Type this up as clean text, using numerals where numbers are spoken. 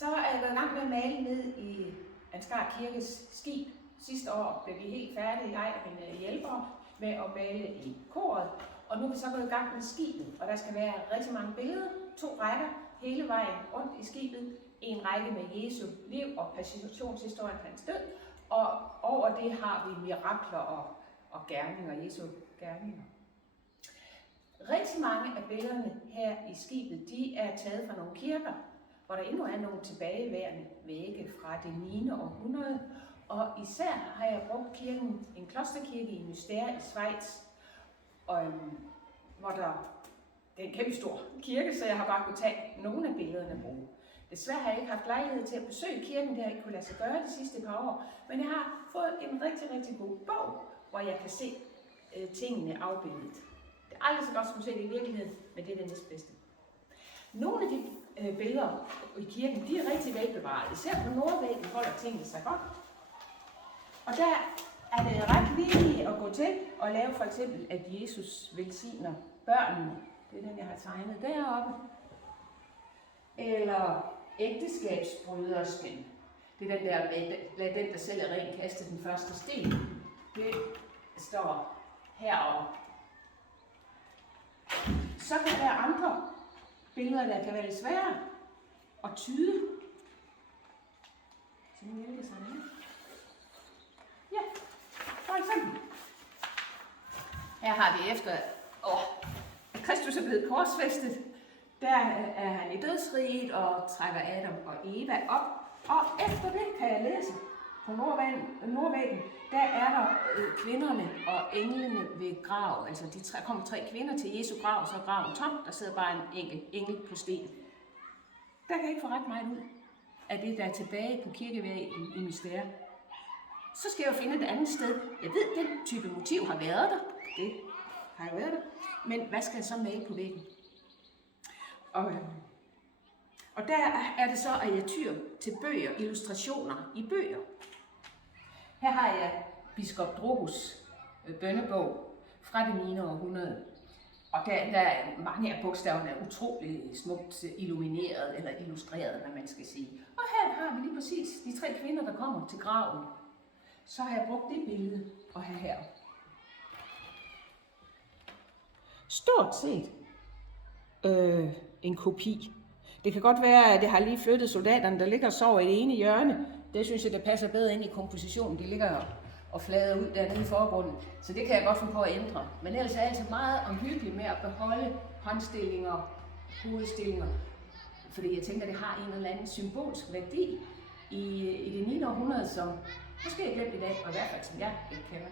Så er jeg gået i gang med at male ned i Ansgar Kirkes skib. Sidste år blev vi helt færdige, jeg og mine hjælpere, med at male i koret. Og nu er vi så gået i gang med skibet, og der skal være rigtig mange billeder, 2 rækker hele vejen rundt i skibet. En række med Jesu liv og passionshistorien af hans død, og over det har vi mirakler og gerninger, Jesu gerninger. Rigtig mange af billederne her i skibet, de er taget fra nogle kirker, hvor der endnu er nogle tilbageværende vægge fra det 9. århundrede. Og især har jeg brugt kirken, en klosterkirke i Mystère i Schweiz, hvor det er en kæmpe stor kirke, så jeg har bare kunnet tage nogle af billederne og bruge. Desværre har jeg ikke haft lejlighed til at besøge kirken, det har jeg ikke kunne lade sig gøre de sidste par år, men jeg har fået en rigtig, rigtig god bog, hvor jeg kan se tingene afbildet. Det er aldrig så godt som se det i virkeligheden, men det er det næstbedste. Nogle af de billeder i kirken, de er rigtig velbevaret. Især på nordvæggen holder tingene sig godt. Og der er det ret vigtigt at gå til og lave for eksempel, at Jesus velsigner børnene. Det er den, jeg har tegnet deroppe. Eller ægteskabsbrydersken. Det er den der med, lad den, der selv er ren, kaste den første sten. Det står heroppe. Så kan der være andre billeder, der kan være lidt svære at tyde. Så nu hjælper sig med. Ja, for eksempel. Her har vi efter, at Kristus er blevet korsfæstet. Der er han i dødsriget og trækker Adam og Eva op. Og efter det kan jeg læse på nordvæggen, der er der kvinderne og englene ved graven. Altså der kommer 3 kvinder til Jesu grav, så er graven tom. Der sidder bare en enkelt engel på sten. Der kan jeg ikke få ret meget ud af det, der er tilbage på kirkevæggen i Mystère. Så skal jeg jo finde et andet sted. Jeg ved, at den type motiv har været der. Det har jo været der. Men hvad skal jeg så male på væggen? Og der er det så, at jeg tyr til bøger, illustrationer i bøger. Her har jeg biskop Drohus bønnebog fra det 9. århundrede. Og der er mange af bogstaverne er utrolig smukt illumineret eller illustreret, hvad man skal sige. Og her har vi lige præcis de 3 kvinder, der kommer til graven. Så har jeg brugt det billede og her. Stort set en kopi. Det kan godt være, at jeg har lige flyttet soldaterne, der ligger og sover i det ene hjørne. Det synes jeg, det passer bedre ind i kompositionen. De ligger og flader ud dernede i forgrunden. Så det kan jeg godt finde på at ændre. Men ellers er jeg altså meget omhyggelig med at beholde håndstillinger, hovedstillinger. Fordi jeg tænker, at det har en eller anden symbolsk værdi i det 9. århundrede, som måske er glemt i dag, og i hvert fald som jeg ikke kender.